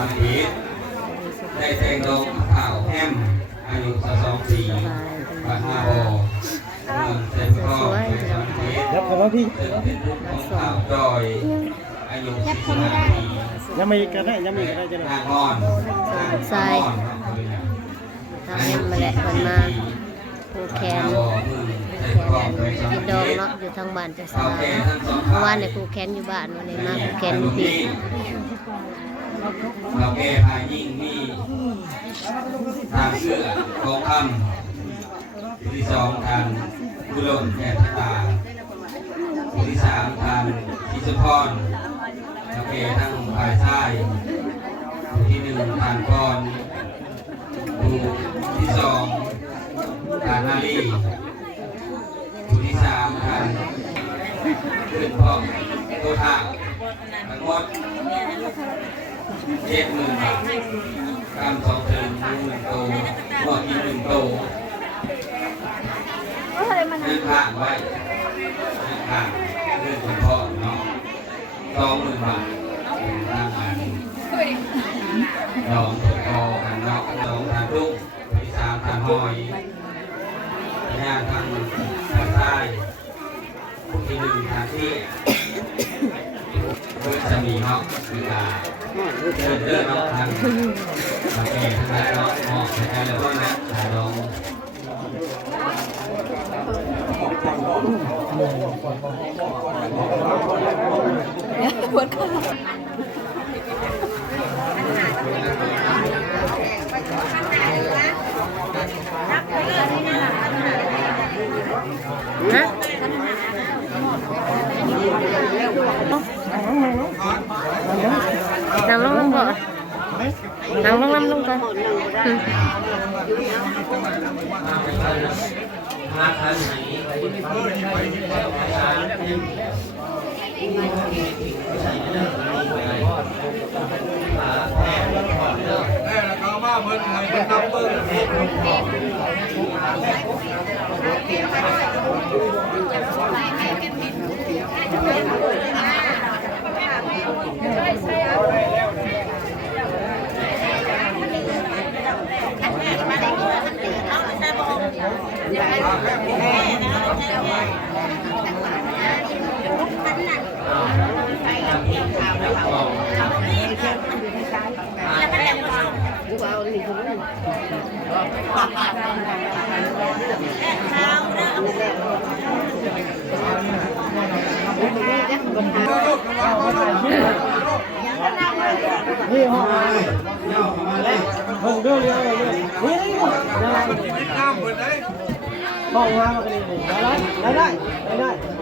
วันอาทิตย์ได้แต่งดอกข่าวแอมอายุ22 ปีบ้านนาโบเมืองเซนทรัลในวันอาทิตย์แล้วก็พี่เป็นลูกของข่าวจอยอายุ45 ปียังมีกันได้จะทางอ่อนทางแอมมาแหละมันมาผูกแขนกินดองเนาะอยู่ทางบ้านจะสลายเมื่อวานเนี่ยผูกแขนอยู่บ้านวันนี้มาผูกแขนอยู่ที่เราแก้พายิ่งนี่ทางเสื้อทองคำที่2ทางกุลนแพทย์ตาที่3ทางทิศพรเราแก้ทั้งฝ่ายซ้ายที่1ทางกรที่2ทางนาลีที่3ทางขึ้นพร้อมตัวทางทั้งหมด70,000 บาทกำ2 ถึง 10,000 โตหมดอีก1 โตนั่งข้างไว้นั่งข้างเรื่องเฉพาะเนาะ20,000 บาททางอันดองตัวโตกันเนาะ2ทางรุ่งที่3ทางหอยที่5ทางใต้ที่1ทางที่เพื่อจะมีเนาะเวลาเดินเนาะทางโอเคทางนั้นเนาะเหมาะในการเลยว่านะลองปวดขาฮะนั่งลงก่อนนั่งลงก่อนมาทางไหนเขามาเพิ่นให้เป็นนับเบิ้นี่ห้องมาเพิ่งเรื่องนี่ห้องมามากันเลยได้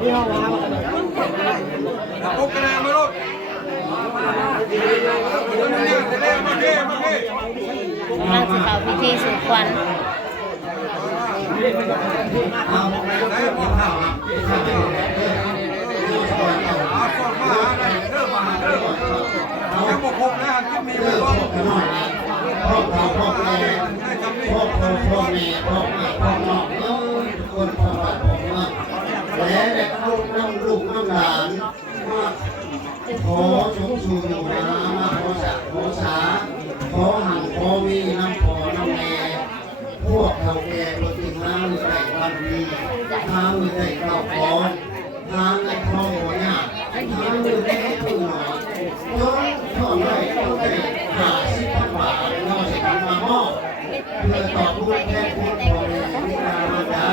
นี่ห้องมามากันเลยปุ๊บกันเลยมาลูกนั่งสิเขาพิธีสุขวัญยังบอกผมนะที่มีพ่อแม่พ่อน้องทุกคนพ่อผมว่าและเด็กลูกน้องลูกน้องหลานมาขอชมชูอยู่นะมาขอสักขอสาขอหันขอมีน้ำขอน้ำแม่พวกเราแก่ตัวจริงน้ำมือได้วันนี้น้ำมือได้ข้าวขอน้ำได้ข้าวหัวหน้าน้ำมือได้ตู้หน่อยท่อนได้ต้องได้50,000 บาทนอกจากมามอบเพื่อตอบผู้แทนผู้พ่อแม่ผู้ตามารดา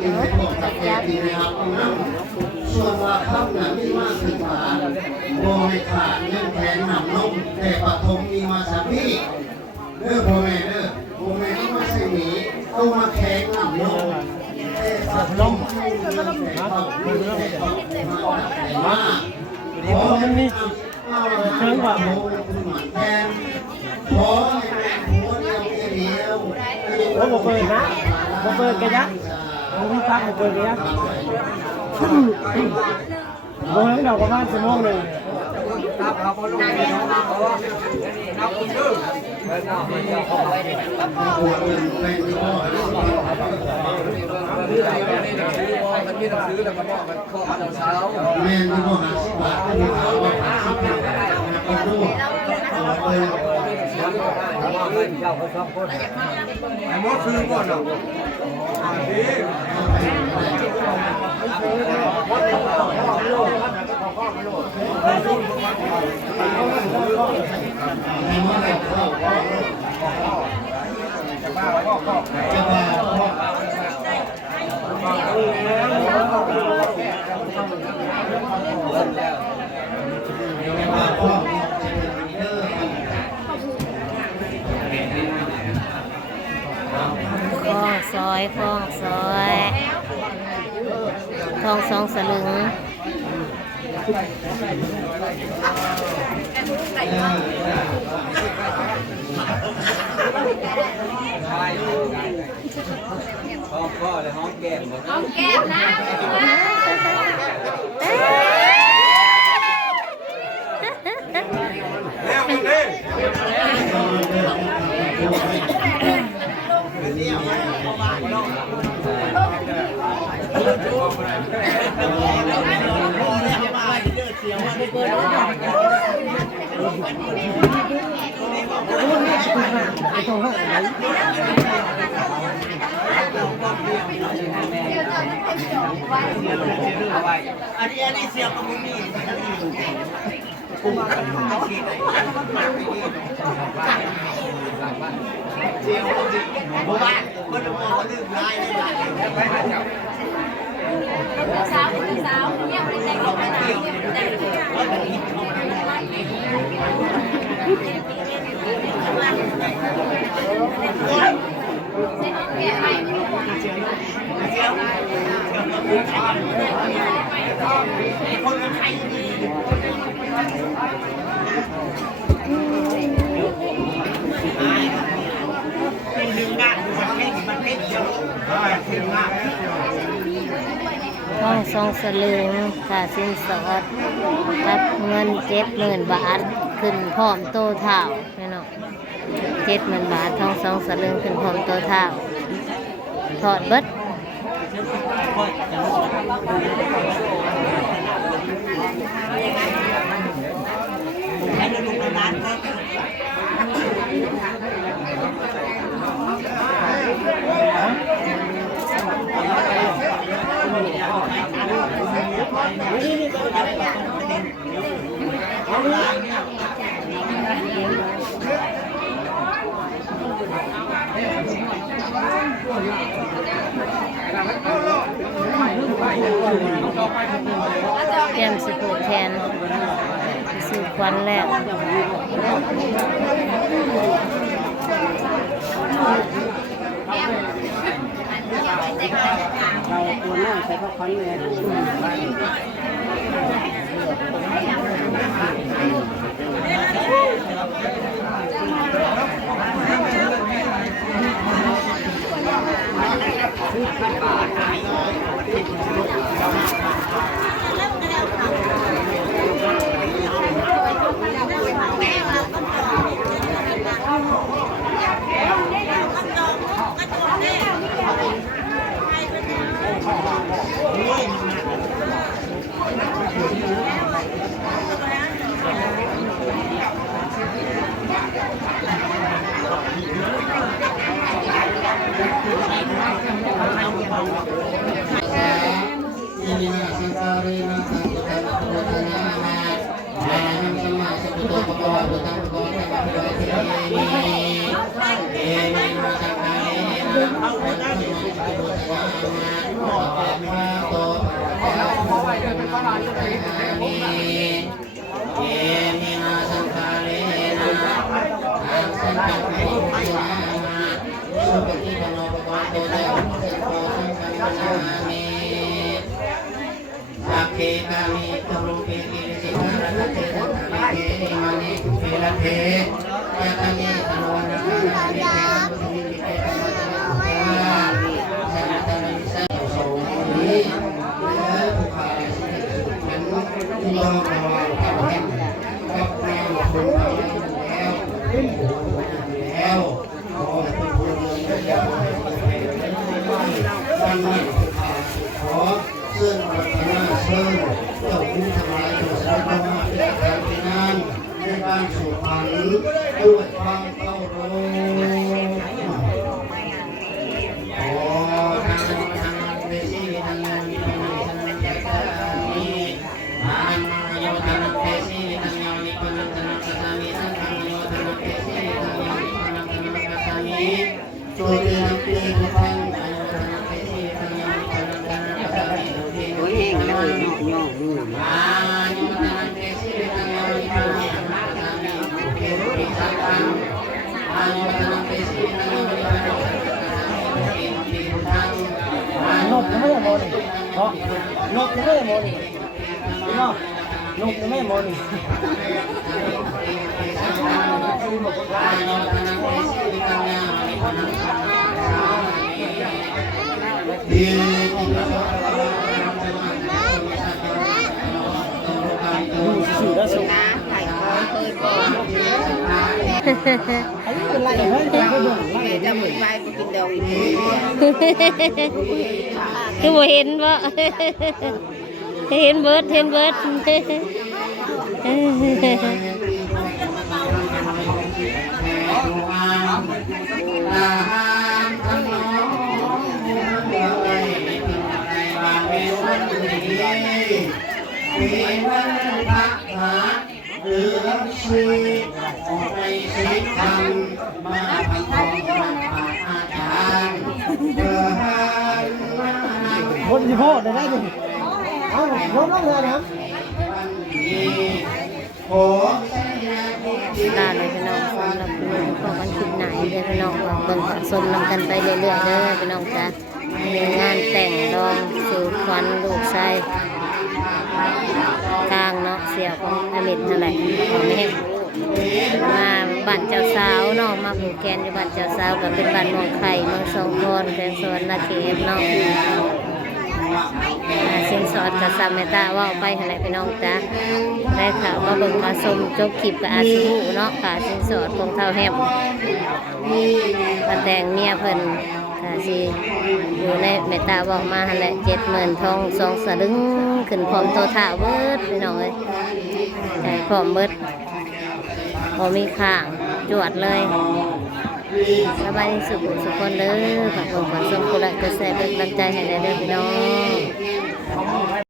จึงได้บอกกับแกดีนะครับนั่งส่วนว่าคำนั้นมีมากถึงฐานโบให้ขาดเงินแทนนำนมแต่ปฐมมีมาสักพี่เด้อพ่อแม่เด้อพ่อแม่ต้องมาใส่หมีต้องมาแข่งนำนมแต่ปฐมแต่มาขอมันมีเชิงว่าโมคุณหมันแทนขอให้แม่หัวเดียวโอ้บอกเปิดนะบอกเปิดกันยักผมมีพักบอกเปิดกันยักบอกให้เราประมาณ1 ชั่วโมงหนึ่งมันมีหนังสือแล้วก็บอกมันข้อเช้าแม่นี่ก็50 บาทที่มีข่าวว่า50 บาทก็ดู ไอ้หมอคือก่อนเนาะคล้องซอยคล้องซอยทอง2 สลึงพ่อเลยห้องแก้ม ห้องแก้มนะ แล้วมึงดิ อันนี้เสียบกับมึงนี่เสียบเพราะว่าคนละมองคนอื่นได้ไม่ได้สาวเนี่ยไม่ได้ลงไม่ได้คนละใครดึงได้มันเพ่งเดียวเพ่งมาก ทอง2 สลึงค่าสินสอดกับเงิน70,000 บาทขึ้นพร้อมโตเท่าพี่น้อง70,000 บาททอง2 สลึงขึ้นพร้อมโตเท่าถอดเบิดให้ดูนานๆก็เตรียมสิผูกแขนสู่ขวัญแล้ว เราตัวนั่งใส่ข้าวคันเลยเกตามิตุรุปิกิริสิการะเทนะเกหิมานิกุเกละเทยะตามิตโนนะนะนิเกนะตุมิเกนะมะนะสันตะนิสัยโสมิและผู้ขาสิเป็นที่รอรอกับแห่งกับแนวคนแล้วขอให้เป็นผู้เดินแล้ววันนี้ขอเชิญวัฒนาเชิญเจ้าคุณทำลายตัวสารพัดที่ทำงานในบ้านสุพรรณ เตสีตังโยนิพนังธนังกัจจามิสังฆังโยธนังเตสีตังโยนิพนังธนังกัจจามิสุตินัมปีพุทธังอโยธนังเตสีตังโยนิพนังธนังกัจจามิสุตินัมปีพุทธังอาโยธนังเตสีตังโยนิพนังธนังกัจจามิสุตินัมปีสังฆังอาโยธนังเตสีตังโยนิพนังธนังกัจจามิสุตินัมปีพุทธัง นกจะไม่ได้โมนี่เพราะนกจะไม่ได้โมนี่เนาะนกจะไม่โมนี่ สื่อได้ส่งอันนี้เป็นไรเฮ้ยจะไม่เบื่อไรจะเหมือนไปกินเดียวอีก คือบ่เห็นบ่ เห็นเบิดเห็นเบิด หรือชีออกไปชีทำมาทำของพระอาจารย์เพื่อให้ คนที่พ่อได้ดิเอาล้มลงเลยนะครับ โอ้ ลาเลยพี่น้องสำหรับมื้อนี้พอกันคลิปหน้าเด้อพี่น้องเบิ่งสมนำกันไปเรื่อยๆเด้อพี่น้องจ้ะมีงานแต่งรองสู่ขวัญลูกชายกลางเนาะเสี่ยวของอมิตนั่นแหละของแม่มาบ้านเจ้าสาวเนาะมาผูกแขนอยู่บ้านเจ้าสาวก็เป็นบ้านเมืองไข่เมืองสองพรแขวงสวรรณเขตเนาะสินสอดกับซัมเมตาว่าไปอะไรพี่น้องจ้ะได้ข่าวมาเบิ่งมาชมจบคลิปกับอาซิบุเนาะค่ะสินสอดของเท่าแฮมมาแต่งเมียเพิ่นค่ะสิอยู่ในเมตตาบอกมาหั่นแหละ70,000ทอง2สลึงขึ้นพร้อมโตท่าเบิดพี่น้องเอ้ยใช่พร้อมเบิดบ่มีข้างจวดเลยสบายที่สุดทุกคนเด้อฝากเบิ่งฝากชมกดไลค์กดแชร์เป็นกำลังใจให้ได้เด้อพี่น้อง